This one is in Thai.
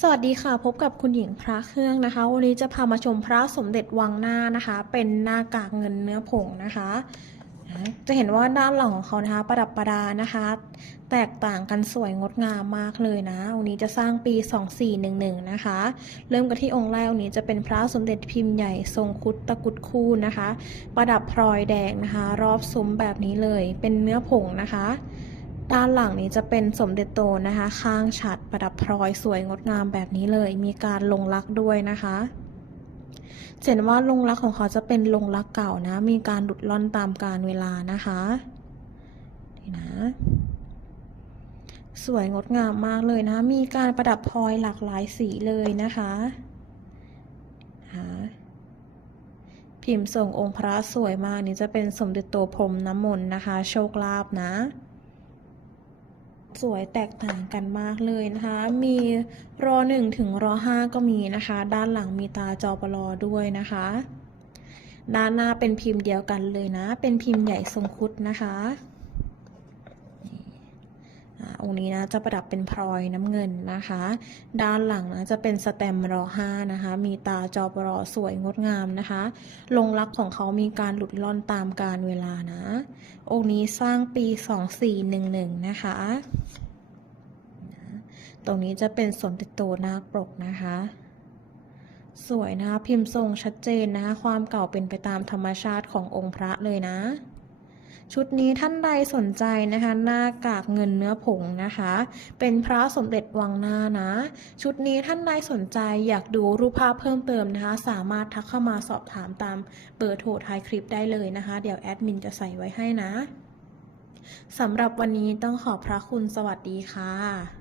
สวัสดีค่ะ พบกับคุณหญิงพระเครื่องนะคะ วันนี้จะพามาชมพระสมเด็จวังหน้านะคะ เป็นหน้ากากเงินเนื้อผงนะคะ จะเห็นว่าด้านหลังของเขานะคะ ประดับประดานะคะ แตกต่างกันสวยงดงามมากเลยนะองค์นี้จะสร้างปี 2411 นะคะ เริ่มกันที่องค์แรกองนี้จะเป็นพระสมเด็จพิมพ์ใหญ่ทรงคุดตะกุดคู่นะคะ ประดับพลอยแดงนะคะ รอบซุ้มแบบนี้เลย เป็นเนื้อผงนะคะ ด้านหลังนี้จะเป็นสมเด็จโตนะคะ ข้างฉัดประดับพลอยสวยงดงามแบบนี้เลย มีการลงลักด้วยนะคะเห็นว่าลงลักของเขาจะเป็นลงลักเก่านะ มีการหลุดล่อนตามกาลเวลานะคะนี่นะ สวยงดงามมากเลยนะ มีการประดับพลอยหลากหลายสีเลยนะคะพิมพ์ส่งองค์พระสวยมากนี่จะเป็นสมเด็จโตพรมน้ำมนต์นะคะ โชคลาภนะ สวยแตกต่างกันมากเลยนะคะ มีรอหนึ่งถึงรอห้าก็มีนะคะ ด้านหลังมีตาจอปลอด้วยนะคะ ด้านหน้าเป็นพิมพ์เดียวกันเลยนะ เป็นพิมพ์ใหญ่ทรงคุดนะคะ องค์นี้นะจะประดับเป็นพลอยน้ำเงินนะคะ ด้านหลังนะจะเป็นสแตมป์รอห้านะคะ มีตาจอปลอสวยงดงามนะคะ ลงลักของเขามีการหลุดล่อนตามกาลเวลานะ องค์นี้สร้างปี 2411 นะคะ ตรงนี้จะเป็นสมเด็จโตนาคปรกนะคะสวยนะคะพิมพ์ทรงชัดเจนนะคะ ความเก่าเป็นไปตามธรรมชาติขององค์พระเลยนะ ชุดนี้ท่านใดสนใจนะคะ หน้ากากเงินเนื้อผงนะคะ เป็นพระสมเด็จวังหน้านะ ชุดนี้ท่านใดสนใจอยากดูรูปภาพเพิ่มเติมนะคะ สามารถทักเข้ามาสอบถามตามเบอร์โทรท้ายคลิปได้เลยนะคะ เดี๋ยวแอดมินจะใส่ไว้ให้นะสำหรับวันนี้ต้องขอบพระคุณสวัสดีค่ะ